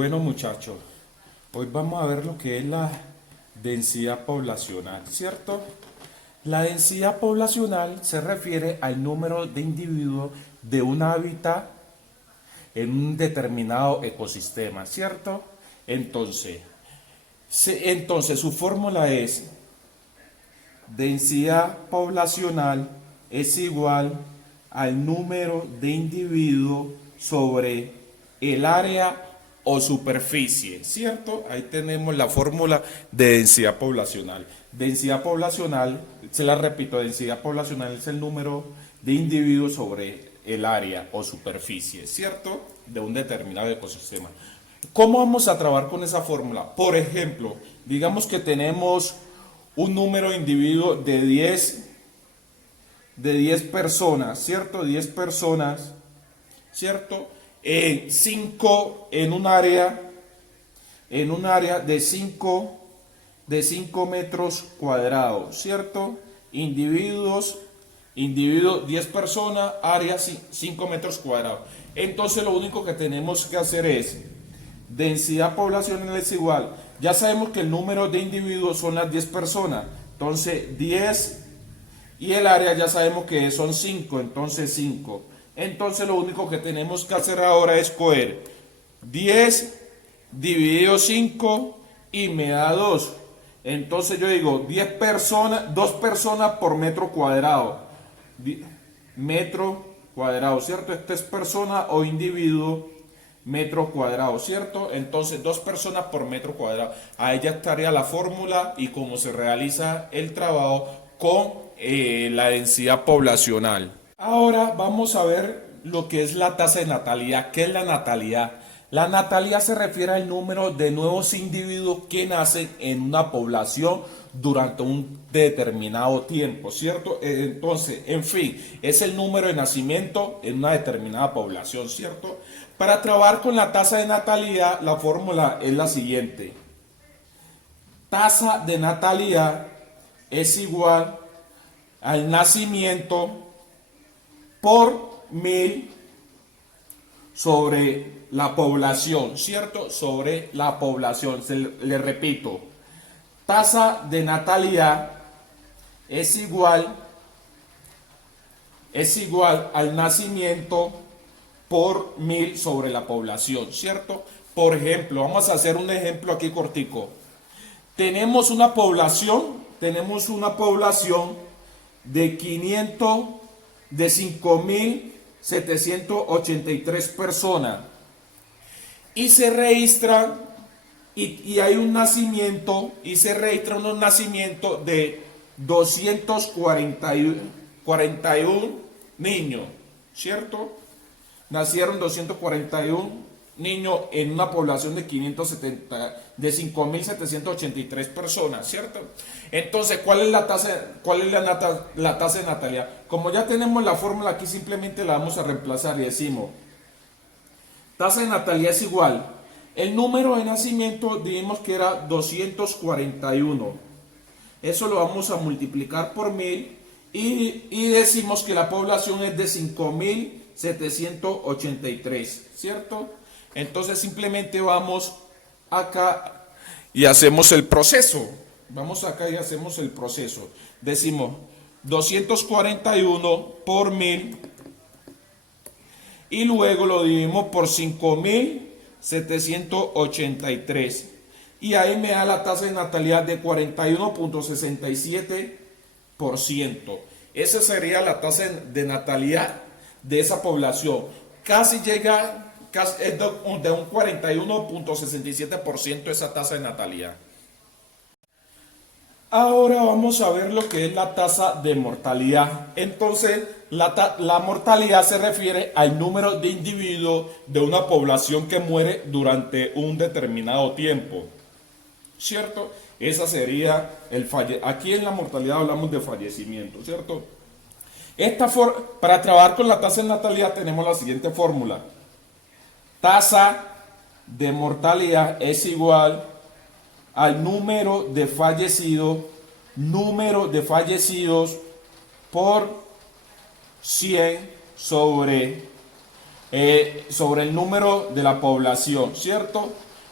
Bueno, muchachos, hoy vamos a ver lo que es la densidad poblacional, ¿cierto? La densidad poblacional se refiere al número de individuos de un hábitat en un determinado ecosistema, ¿cierto? Entonces su fórmula es densidad poblacional es igual al número de individuos sobre el área o superficie, ¿cierto? Ahí tenemos la fórmula de densidad poblacional. Densidad poblacional, se la repito, densidad poblacional es el número de individuos sobre el área o superficie, ¿cierto? De un determinado ecosistema. ¿Cómo vamos a trabajar con esa fórmula? Por ejemplo, digamos que tenemos un número de individuos de 10 personas, ¿cierto? 10 personas, ¿cierto? 5 en un área de 5 metros cuadrados, ¿cierto? Individuos, 10 personas, área 5 metros cuadrados. Entonces lo único que tenemos que hacer es densidad poblacional es igual. Ya sabemos que el número de individuos son las 10 personas. Entonces 10 y el área ya sabemos que son 5. Entonces 5. Entonces lo único que tenemos que hacer ahora es coger 10 dividido 5 y me da 2. Entonces yo digo 10 personas, 2 personas por metro cuadrado. Metro cuadrado, ¿cierto? Esta es persona o individuo metro cuadrado, ¿cierto? Entonces 2 personas por metro cuadrado. Ahí ya estaría la fórmula y cómo se realiza el trabajo con la densidad poblacional. Ahora vamos a ver lo que es la tasa de natalidad. ¿Qué es la natalidad? La natalidad se refiere al número de nuevos individuos que nacen en una población durante un determinado tiempo, ¿cierto? Entonces, en fin, es el número de nacimiento en una determinada población, ¿cierto? Para trabajar con la tasa de natalidad, la fórmula es la siguiente. Tasa de natalidad es igual al nacimiento por 1000 sobre la población, ¿cierto? Sobre la población. Le repito, tasa de natalidad es igual al nacimiento por 1000 sobre la población, ¿cierto? Por ejemplo, vamos a hacer un ejemplo aquí cortico. Tenemos una población de 5.783 personas y se registra y hay un nacimiento y se registra un nacimiento de 241 niños, ¿cierto? Nacieron 241 niños en una población de 5.783 personas, ¿cierto? Entonces, ¿cuál es la tasa de natalidad? Como ya tenemos la fórmula aquí, simplemente la vamos a reemplazar y decimos, tasa de natalidad es igual. El número de nacimiento dijimos que era 241. Eso lo vamos a multiplicar por 1000 y decimos que la población es de 5.783, ¿cierto? Entonces simplemente vamos acá y hacemos el proceso. Vamos acá y hacemos el proceso. Decimos 241 por 1000 y luego lo dividimos por 5.783 y ahí me da la tasa de natalidad de 41.67%. Esa sería la tasa de natalidad de esa población. Casi llega, es de un 41.67% esa tasa de natalidad. Ahora vamos a ver lo que es la tasa de mortalidad. Entonces, la mortalidad se refiere al número de individuos de una población que muere durante un determinado tiempo, ¿cierto? Esa sería aquí en la mortalidad hablamos de fallecimiento, ¿cierto? Para trabajar con la tasa de natalidad tenemos la siguiente fórmula. Tasa de mortalidad es igual al número de fallecidos por 100 sobre el número de la población, ¿cierto?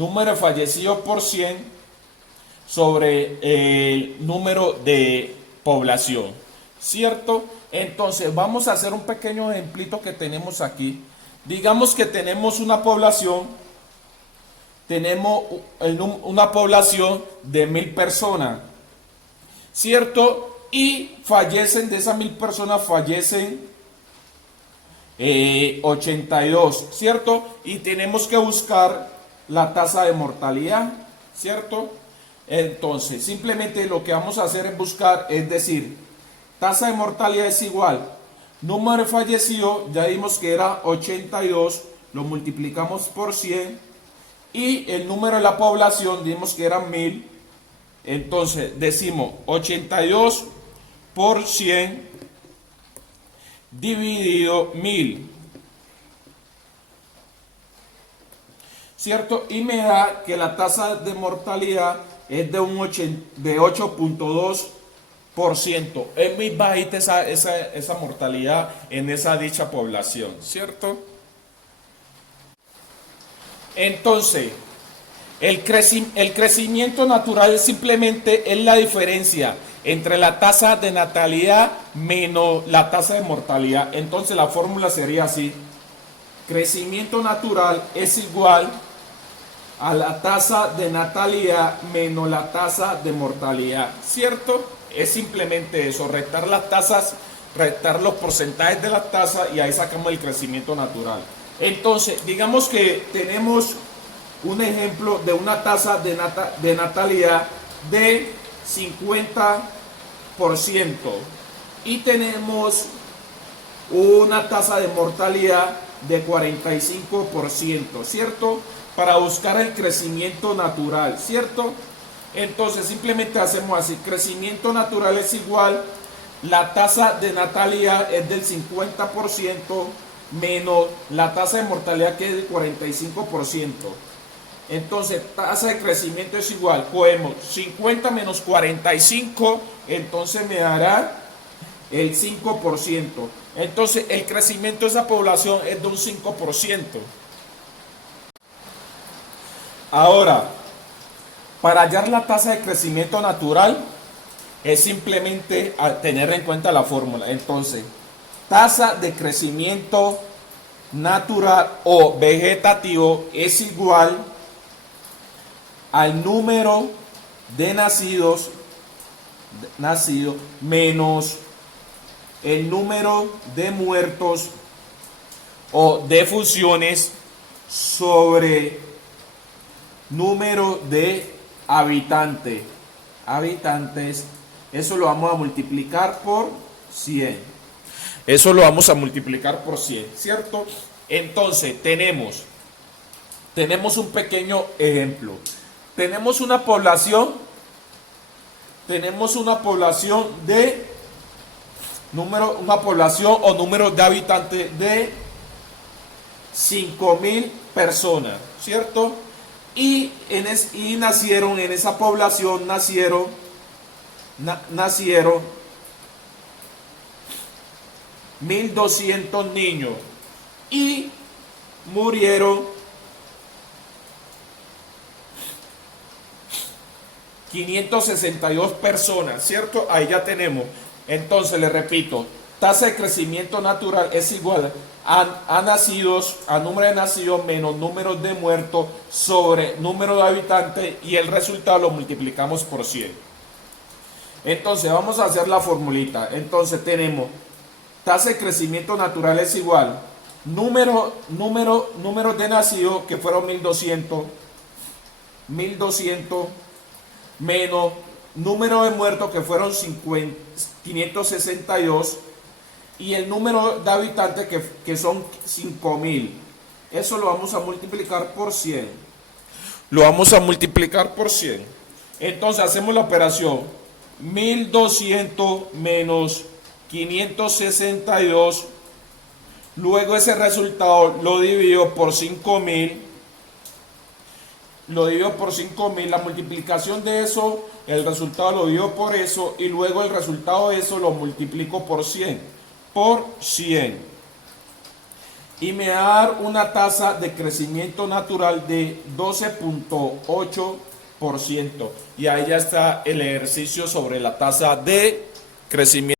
número de fallecidos por 100 sobre el número de población, ¿cierto? Entonces vamos a hacer un pequeño ejemplito que tenemos aquí. Digamos que tenemos una población, una población de 1000 personas, ¿cierto? Y fallecen, de esas 1000 personas fallecen 82, ¿cierto? Y tenemos que buscar la tasa de mortalidad, ¿cierto? Entonces, simplemente lo que vamos a hacer es buscar, es decir, tasa de mortalidad es igual, número de fallecidos, ya vimos que era 82, lo multiplicamos por 100, y el número de la población, vimos que era 1000, entonces decimos 82 por 100 dividido 1000, ¿cierto? Y me da que la tasa de mortalidad es de 8.2%. Es muy bajita esa mortalidad en esa dicha población, ¿cierto? Entonces, el crecimiento natural simplemente es la diferencia entre la tasa de natalidad menos la tasa de mortalidad. Entonces la fórmula sería así: crecimiento natural es igual a la tasa de natalidad menos la tasa de mortalidad, ¿cierto? Es simplemente eso, restar las tasas, restar los porcentajes de las tasas y ahí sacamos el crecimiento natural. Entonces, digamos que tenemos un ejemplo de una tasa de natalidad de 50% y tenemos una tasa de mortalidad de 45%, ¿cierto? Para buscar el crecimiento natural, ¿cierto? Entonces simplemente hacemos así: crecimiento natural es igual, la tasa de natalidad es del 50% menos la tasa de mortalidad, que es del 45%. Entonces tasa de crecimiento es igual, cogemos 50 menos 45, entonces me dará el 5%. Entonces el crecimiento de esa población es de un 5%. Ahora, para hallar la tasa de crecimiento natural es simplemente tener en cuenta la fórmula. Entonces, tasa de crecimiento natural o vegetativo es igual al número de nacidos menos el número de muertos o de fusiones sobre número de habitantes. Eso lo vamos a multiplicar por 100. Eso lo vamos a multiplicar por 100, ¿cierto? Entonces tenemos un pequeño ejemplo. Tenemos una población de número de habitantes de 5000 personas, ¿cierto? Y nacieron en esa población, nacieron 1200 niños y murieron 562 personas, ¿cierto? Ahí ya tenemos. Entonces, le repito, tasa de crecimiento natural es igual a número de nacidos menos número de muertos sobre número de habitantes, y el resultado lo multiplicamos por 100. Entonces, vamos a hacer la formulita. Entonces, tenemos tasa de crecimiento natural es igual número de nacidos, que fueron 1200 menos número de muertos, que fueron 562, y el número de habitantes, que son 5000. Eso lo vamos a multiplicar por 100. Entonces hacemos la operación: 1200 menos 562. Luego ese resultado lo divido por 5000. La multiplicación de eso, el resultado lo divido por eso, y luego el resultado de eso lo multiplico por 100. y me va a dar una tasa de crecimiento natural de 12.8%. Y ahí ya está el ejercicio sobre la tasa de crecimiento.